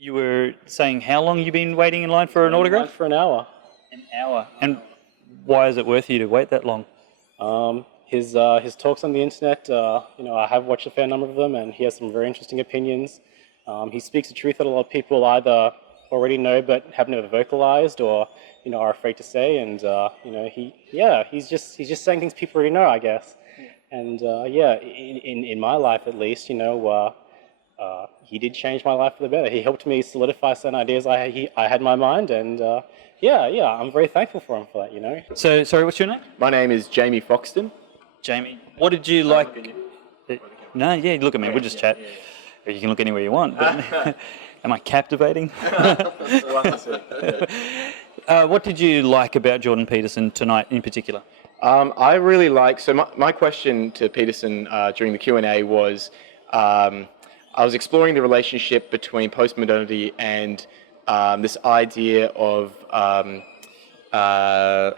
You were saying how long you've been waiting in line for an autograph? For an hour. An hour. And why is it worth you to wait that long? His talks on the internet, I have watched a fair number of them, and he has some very interesting opinions. He speaks the truth that a lot of people either already know but have never vocalized, or are afraid to say. And he's just saying things people already know, I guess. And in my life at least, he did change my life for the better. He helped me solidify certain ideas I had in my mind, and I'm very thankful for him for that. So, sorry, what's your name? My name is Jamie Foxton. Jamie, what did you like? No, yeah, look at me. We'll just chat. You can look anywhere you want. But am I captivating? What did you like about Jordan Peterson tonight in particular? I really like. So my question to Peterson during the Q&A was, I was exploring the relationship between postmodernity and this idea of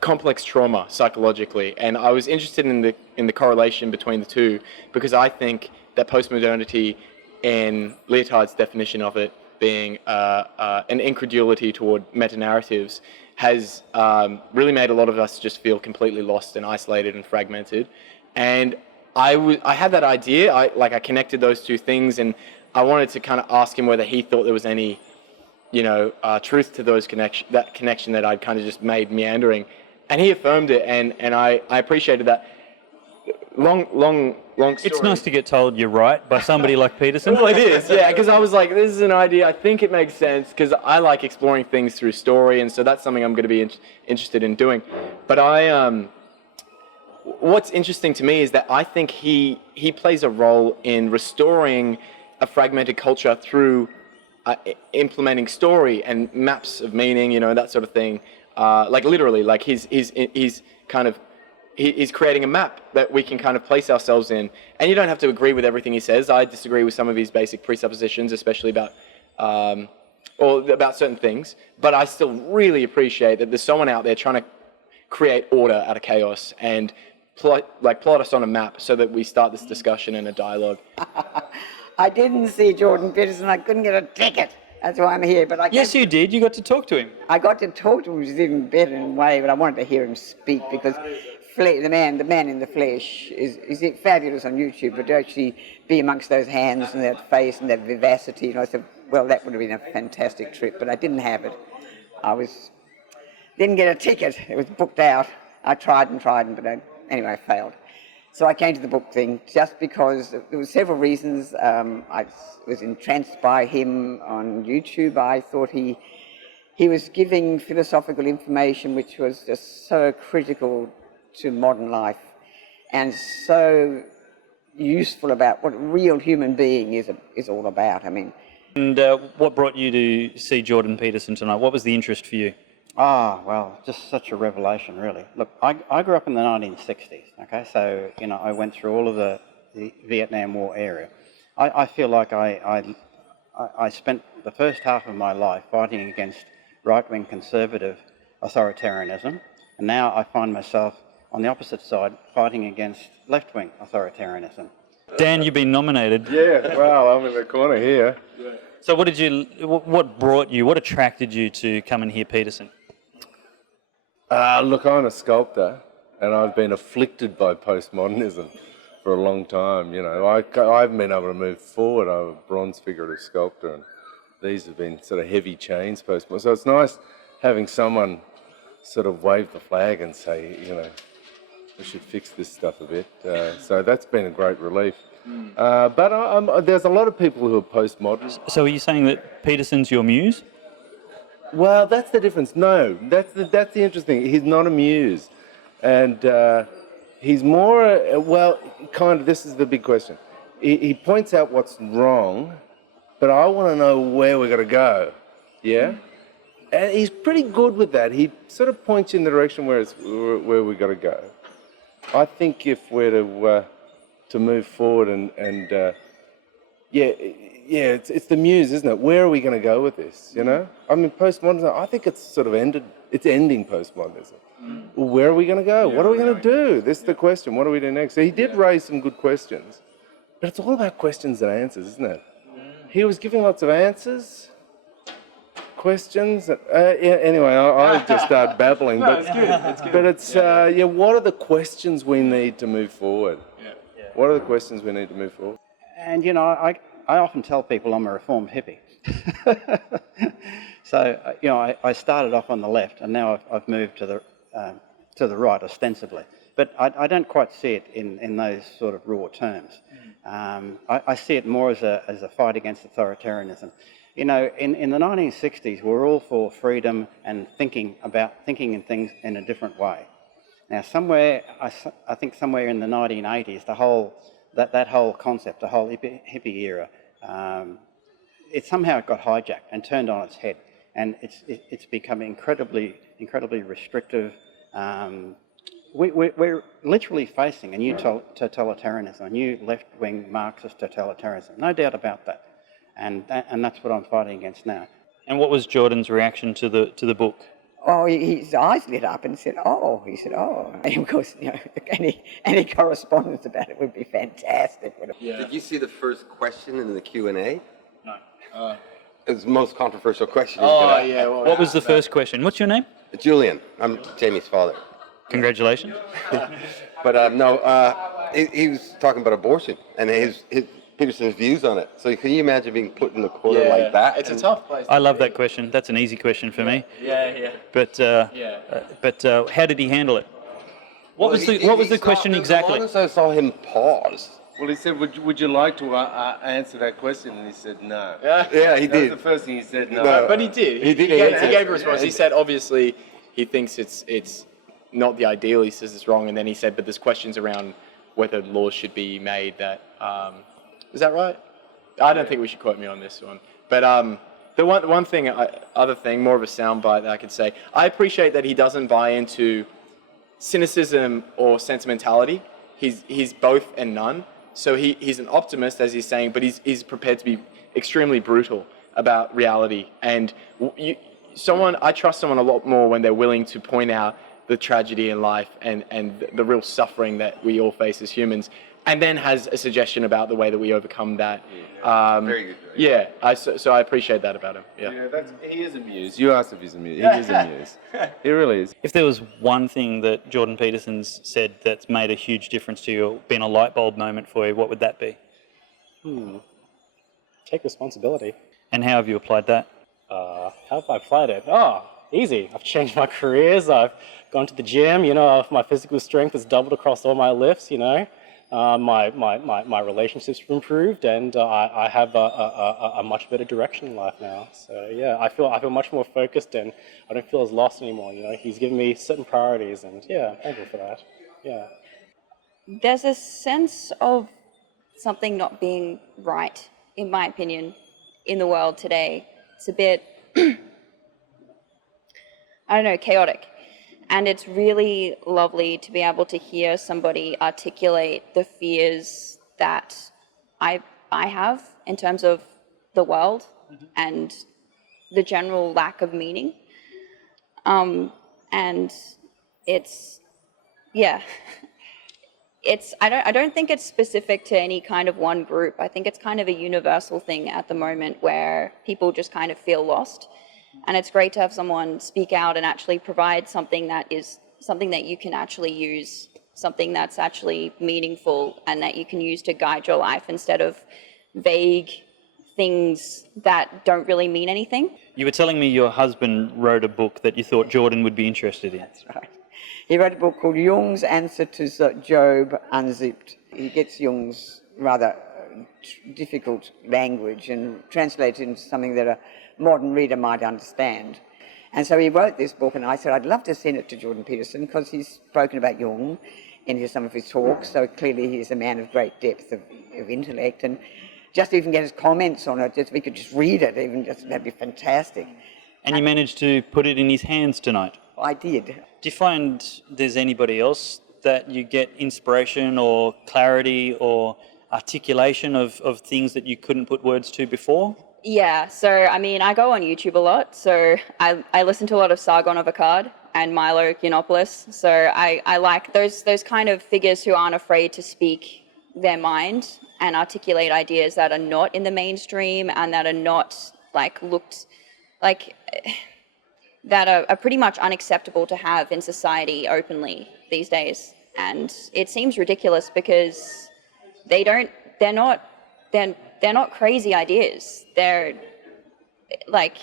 complex trauma psychologically, and I was interested in the correlation between the two, because I think that postmodernity, in Lyotard's definition of it being an incredulity toward meta-narratives, has really made a lot of us just feel completely lost and isolated and fragmented. And I had that idea. I connected those two things, and I wanted to kind of ask him whether he thought there was any truth to that connection that I'd kind of just made meandering, and he affirmed it, and I appreciated that. Long story. It's nice to get told you're right by somebody like Peterson. Well, it is, yeah, because I was like, this is an idea, I think it makes sense, because I like exploring things through story, and so that's something I'm going to be interested in doing. But what's interesting to me is that I think he plays a role in restoring a fragmented culture through implementing story and maps of meaning, that sort of thing. Like literally, like he's creating a map that we can kind of place ourselves in. And you don't have to agree with everything he says. I disagree with some of his basic presuppositions, especially about certain things. But I still really appreciate that there's someone out there trying to create order out of chaos and plot us on a map so that we start this discussion and a dialogue. I didn't see Jordan Peterson. I couldn't get a ticket. That's why I'm here. But Yes, you did. You got to talk to him. I got to talk to him, which is even better in a way. But I wanted to hear him speak, because the man in the flesh is fabulous on YouTube. But to actually be amongst those hands and that face and that vivacity, I said, well, that would have been a fantastic trip. But I didn't have it. Didn't get a ticket. It was booked out. I tried, but anyway, I failed. So I came to the book thing just because there were several reasons. I was entranced by him on YouTube. I thought he was giving philosophical information which was just so critical to modern life and so useful about what a real human being is all about. I mean. And what brought you to see Jordan Peterson tonight? What was the interest for you? Well, just such a revelation, really. Look, I grew up in the 1960s, okay? So, I went through all of the Vietnam War area. I feel like I spent the first half of my life fighting against right-wing conservative authoritarianism, and now I find myself on the opposite side fighting against left-wing authoritarianism. Dan, you've been nominated. Yeah, well, I'm in the corner here. So what attracted you to come and hear Peterson? Look, I'm a sculptor, and I've been afflicted by postmodernism for a long time. I haven't been able to move forward. I'm a bronze figurative sculptor, and these have been sort of heavy chains postmodern. So it's nice having someone sort of wave the flag and say, we should fix this stuff a bit. So that's been a great relief. But there's a lot of people who are postmodern. So are you saying that Peterson's your muse? Well, that's the difference. No, that's the interesting thing. He's not a muse. And he's more, this is the big question. He points out what's wrong, but I want to know where we're going to go. Yeah? And he's pretty good with that. He sort of points you in the direction where we're going to go. I think if we're to move forward it's the muse, isn't it? Where are we going to go with this, I mean, postmodernism, I think it's sort of ended, it's ending postmodernism. Well, where are we going to go? What are we going to do? This is the question. What do we do next? So he did raise some good questions, but it's all about questions and answers, isn't it? He was giving lots of answers, questions. Anyway, I just start babbling. But it's good. It's good. But it's what are the questions we need to move forward? What are the questions we need to move forward? And I often tell people I'm a reformed hippie. So I started off on the left, and now I've moved to the right ostensibly. But I don't quite see it in those sort of raw terms. I see it more as a fight against authoritarianism. In the 1960s, we're all for freedom and thinking in things in a different way. Now, I think somewhere in the 1980s, that whole concept, the whole hippie era, it somehow got hijacked and turned on its head, and it's become incredibly restrictive. We're literally facing a new totalitarianism, a new left-wing Marxist totalitarianism, no doubt about that. And that's what I'm fighting against now. And what was Jordan's reaction to the book? Oh, his eyes lit up and said, "Oh," he said, "Oh," and of course, any correspondence about it would be fantastic. Did you see the first question in the Q&A? No. It was the most controversial question. Oh, yeah. Well, What was the first question? What's your name? Julian, I'm Jamie's father. Congratulations. But he was talking about abortion and his Peterson's views on it. So can you imagine being put in the corner like that? It's a tough place. I love that question. That's an easy question for me. Yeah. But how did he handle it? What was the question exactly? As long as I saw him pause. Well, he said, would you like to answer that question? And he said no. Yeah, he That did. was the first thing he said no. But he did. He gave a response. He said, obviously, he thinks it's not the ideal. He says it's wrong. And then he said, but there's questions around whether laws should be made that... is that right? I don't think we should quote me on this one. But the one thing, other thing, more of a soundbite that I could say, I appreciate that he doesn't buy into cynicism or sentimentality. He's both and none. So he's an optimist, as he's saying, but he's prepared to be extremely brutal about reality. And I trust someone a lot more when they're willing to point out the tragedy in life and the real suffering that we all face as humans, and then has a suggestion about the way that we overcome that. Very good. Yeah, so I appreciate that about him. Yeah. He is amused. You asked if he's amused. He is amused. He really is. If there was one thing that Jordan Peterson's said that's made a huge difference to you, been a light bulb moment for you, what would that be? Take responsibility. And how have you applied that? How have I applied it? Oh, easy. I've changed my careers. I've gone to the gym. My physical strength has doubled across all my lifts. My relationships have improved, and I have a much better direction in life now. So yeah, I feel much more focused, and I don't feel as lost anymore. He's given me certain priorities, and yeah, I'm thankful for that. Yeah. There's a sense of something not being right, in my opinion, in the world today. It's a bit, chaotic. And it's really lovely to be able to hear somebody articulate the fears that I have in terms of the world and the general lack of meaning. And it's, I don't think it's specific to any kind of one group. I think it's kind of a universal thing at the moment where people just kind of feel lost. And it's great to have someone speak out and actually provide something that you can actually use, something that's actually meaningful and that you can use to guide your life instead of vague things that don't really mean anything. You were telling me your husband wrote a book that you thought Jordan would be interested in. That's right. He wrote a book called Jung's Answer to Job Unzipped. He gets Jung's rather difficult language and translates it into something that a modern reader might understand. And so he wrote this book, and I said, I'd love to send it to Jordan Peterson because he's spoken about Jung in some of his talks, so clearly he's a man of great depth of intellect, and just even get his comments on it, if we could just read it, that'd be fantastic. And you managed to put it in his hands tonight. I did. Do you find there's anybody else that you get inspiration or clarity or articulation of things that you couldn't put words to before? Yeah, so I go on YouTube a lot, so I listen to a lot of Sargon of Akkad and Milo Yiannopoulos, so I like those kind of figures who aren't afraid to speak their mind and articulate ideas that are not in the mainstream and that are not looked like that are pretty much unacceptable to have in society openly these days. And it seems ridiculous because they're not crazy ideas. They're like,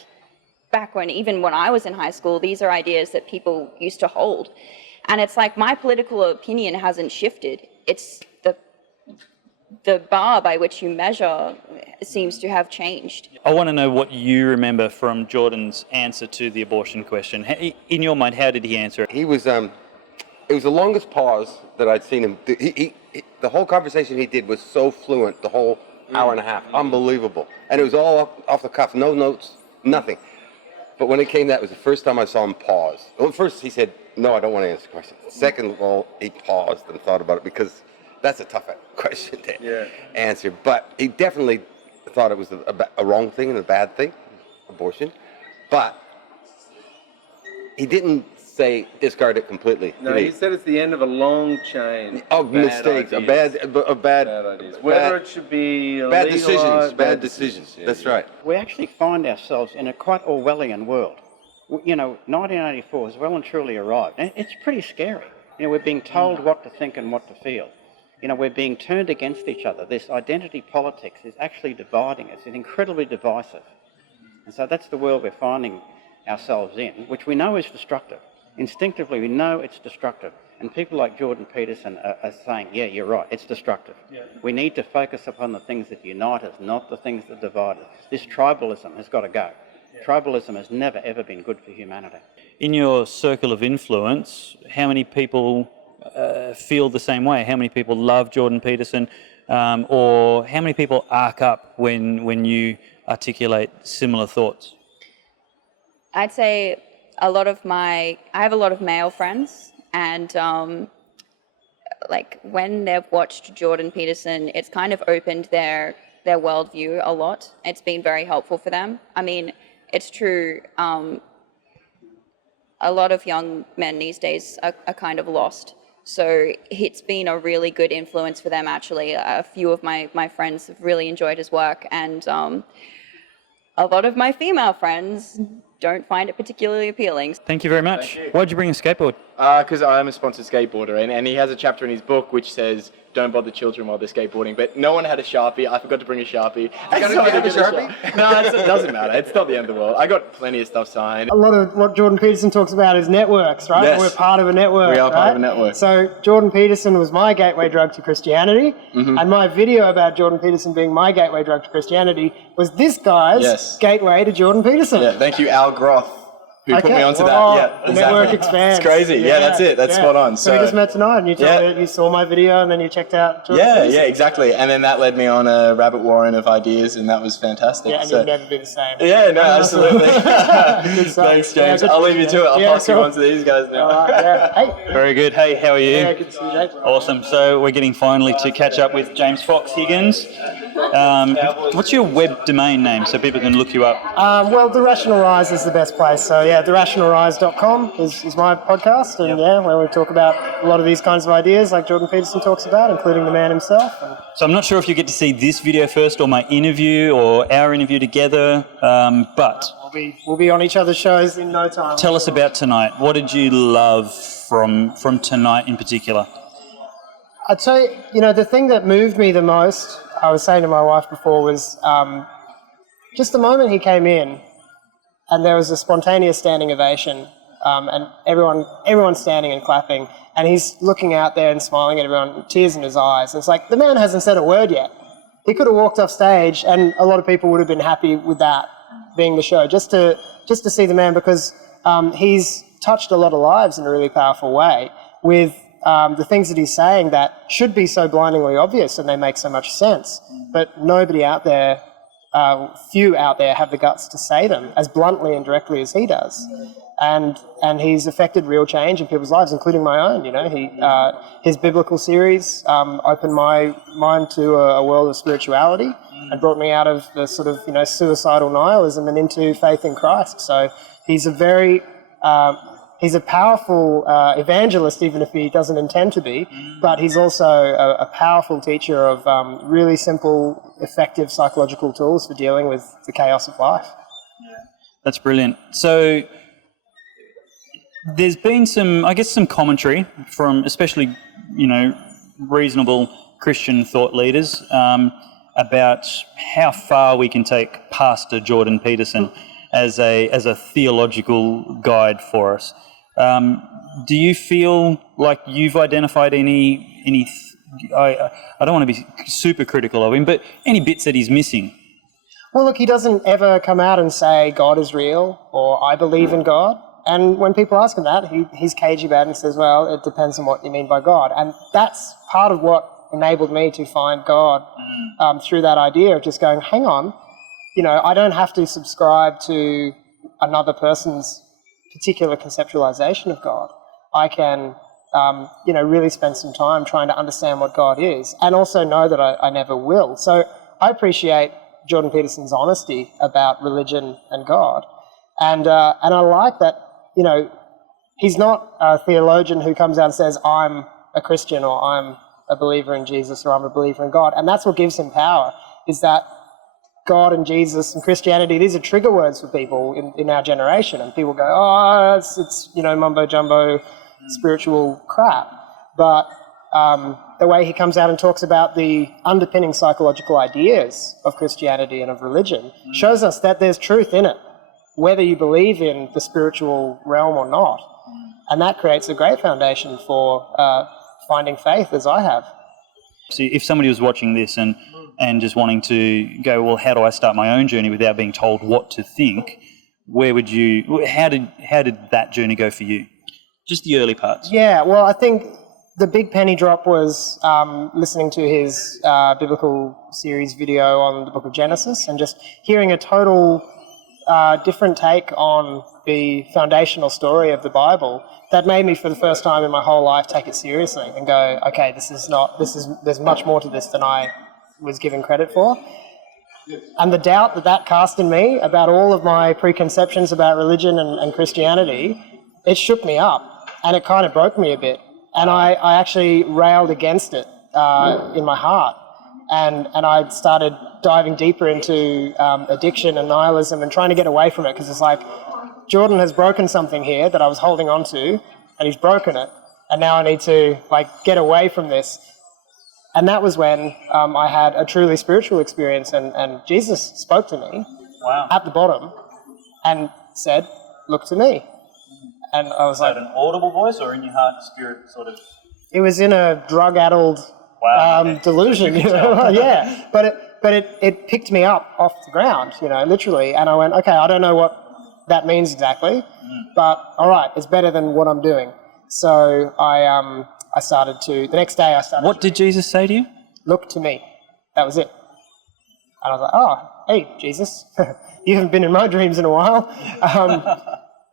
even when I was in high school, these are ideas that people used to hold. And it's like, my political opinion hasn't shifted. It's the bar by which you measure seems to have changed. I want to know what you remember from Jordan's answer to the abortion question. In your mind, how did he answer it? He was, it was the longest pause that I'd seen him do. The whole conversation he did was so fluent, the whole hour and a half, unbelievable. And it was all off the cuff, no notes, nothing. But when it came to that, it was the first time I saw him pause. Well, first he said, no, I don't want to answer the question. Second of all, he paused and thought about it because that's a tough question to answer. But he definitely thought it was a wrong thing and a bad thing, abortion. But he didn't say discard it completely. No, he said it's the end of a long chain of mistakes, bad ideas. Whether it should be bad decisions. That's right. We actually find ourselves in a quite Orwellian world. 1984 has well and truly arrived. And it's pretty scary. We're being told what to think and what to feel. We're being turned against each other. This identity politics is actually dividing us. It's incredibly divisive. And so that's the world we're finding ourselves in, which we know is destructive. Instinctively, we know it's destructive. And people like Jordan Peterson are saying, yeah, you're right, it's destructive. Yeah. We need to focus upon the things that unite us, not the things that divide us. This tribalism has got to go. Yeah. Tribalism has never, ever been good for humanity. In your circle of influence, how many people feel the same way? How many people love Jordan Peterson? Or how many people arc up when you articulate similar thoughts? I'd say I have a lot of male friends, and when they've watched Jordan Peterson, it's kind of opened their worldview a lot. It's been very helpful for them. I mean, it's true, a lot of young men these days are kind of lost. So it's been a really good influence for them, actually. A few of my friends have really enjoyed his work, and a lot of my female friends don't find it particularly appealing. Thank you very much. Why'd you bring a skateboard? Because I am a sponsored skateboarder, and he has a chapter in his book which says, don't bother children while they're skateboarding. But no one had a Sharpie. I forgot to bring a Sharpie. You have a Sharpie? No, it doesn't matter. It's not the end of the world. I got plenty of stuff signed. A lot of what Jordan Peterson talks about is networks, right? Yes. We're part of a network, We are part right? of a network. So Jordan Peterson was my gateway drug to Christianity, and my video about Jordan Peterson being my gateway drug to Christianity was this guy's gateway to Jordan Peterson. Yeah, thank you, Al Groth, who put me onto that. Yeah, the exactly. network expands. It's crazy. Yeah, that's it. That's spot on. So we just met tonight, and you told me you saw my video, and then you checked out Jordan Peterson. Yeah, exactly. And then that led me on a rabbit warren of ideas, and that was fantastic. Yeah, and you'll never be the same. Yeah, no, absolutely. Thanks, James. Yeah, I'll leave you to it. I'll pass you on to these guys now. Hey. Very good. Hey, how are you? Yeah, good to see you, James. Awesome. So we're getting finally to catch up with James Fox Higgins. What's your web domain name so people can look you up? Well, The Rational Rise is the best place. So yeah, therationalrise.com is my podcast, and where we talk about a lot of these kinds of ideas like Jordan Peterson talks about, including the man himself. So I'm not sure if you get to see this video first or my interview or our interview together, but we'll be on each other's shows in no time. Tell us about tonight. What did you love from tonight in particular? I'd say, the thing that moved me the most, I was saying to my wife before, was just the moment he came in and there was a spontaneous standing ovation, and everyone's standing and clapping, and he's looking out there and smiling at everyone, tears in his eyes. It's like, the man hasn't said a word yet. He could have walked off stage and a lot of people would have been happy with that being the show, just to see the man, because he's touched a lot of lives in a really powerful way with the things that he's saying that should be so blindingly obvious and they make so much sense, but nobody out there, few out there have the guts to say them as bluntly and directly as he does. And he's affected real change in people's lives, including my own. His biblical series opened my mind to a world of spirituality and brought me out of the sort of suicidal nihilism and into faith in Christ. So he's a powerful evangelist, even if he doesn't intend to be, but he's also a powerful teacher of really simple, effective psychological tools for dealing with the chaos of life. That's brilliant. So there's been some commentary from especially, reasonable Christian thought leaders about how far we can take Pastor Jordan Peterson as a theological guide for us. Do you feel like you've identified any? I don't want to be super critical of him, but any bits that he's missing? Well, look, he doesn't ever come out and say God is real or I believe in God. And when people ask him that, he's cagey about it and says, well, it depends on what you mean by God. And that's part of what enabled me to find God through that idea of just going, hang on, I don't have to subscribe to another person's particular conceptualization of God. I can, really spend some time trying to understand what God is and also know that I never will. So I appreciate Jordan Peterson's honesty about religion and God. And I like that, he's not a theologian who comes out and says, I'm a Christian or I'm a believer in Jesus or I'm a believer in God. And that's what gives him power, is that God and Jesus and Christianity, these are trigger words for people in our generation. And people go, oh, it's mumbo jumbo spiritual crap. But the way he comes out and talks about the underpinning psychological ideas of Christianity and of religion shows us that there's truth in it, whether you believe in the spiritual realm or not. And that creates a great foundation for finding faith, as I have. So if somebody was watching this and just wanting to go, well, how do I start my own journey without being told what to think, how did that journey go for you? Just the early parts. Yeah, well, I think the big penny drop was listening to his biblical series video on the book of Genesis and just hearing a total different take on the foundational story of the Bible that made me, for the first time in my whole life, take it seriously and go, okay, there's much more to this than I was given credit for. And the doubt that cast in me about all of my preconceptions about religion and Christianity, it shook me up and it kind of broke me a bit. And I actually railed against it in my heart. And I started diving deeper into addiction and nihilism and trying to get away from it, because it's like, Jordan has broken something here that I was holding on to, and he's broken it. And now I need to get away from this. And that was when I had a truly spiritual experience, and Jesus spoke to me at the bottom and said, look to me. And I was like... an audible voice or in your heart and spirit sort of... It was in a drug-addled delusion, yeah. But it picked me up off the ground, literally. And I went, okay, I don't know what that means exactly, but all right, it's better than what I'm doing. So I started to, the next day I started... What did Jesus say to you? Look to me. That was it. And I was like, oh, hey, Jesus, you haven't been in my dreams in a while.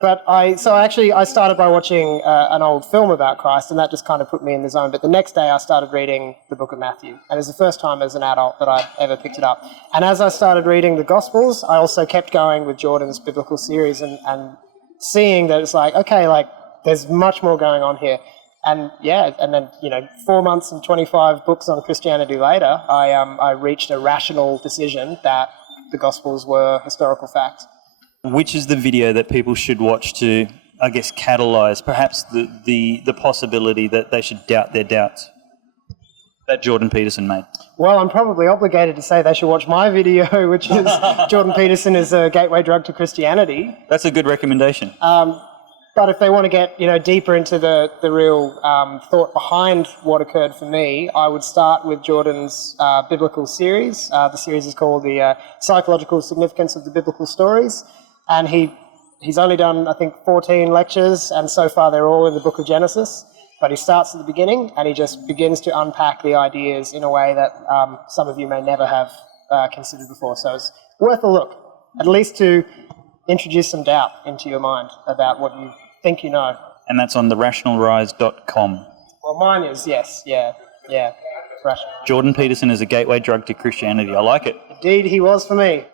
But I started by watching an old film about Christ, and that just kind of put me in the zone. But the next day I started reading the book of Matthew, and it was the first time as an adult that I ever picked it up. And as I started reading the Gospels, I also kept going with Jordan's biblical series and seeing that it's like, okay, there's much more going on here. And and then 4 months and 25 books on Christianity later, I reached a rational decision that the Gospels were historical facts. Which is the video that people should watch to, I guess, catalyse perhaps the possibility that they should doubt their doubts that Jordan Peterson made? Well, I'm probably obligated to say they should watch my video, which is Jordan Peterson is a gateway drug to Christianity. That's a good recommendation. But if they want to get deeper into the real thought behind what occurred for me, I would start with Jordan's biblical series. The series is called The Psychological Significance of the Biblical Stories. And he's only done, I think, 14 lectures, and so far they're all in the book of Genesis. But he starts at the beginning, and he just begins to unpack the ideas in a way that some of you may never have considered before. So it's worth a look, at least to introduce some doubt into your mind about what you think you know. And that's on therationalrise.com. Well, mine is, yes, yeah. Rational. Jordan Peterson is a gateway drug to Christianity. I like it. Indeed, he was for me.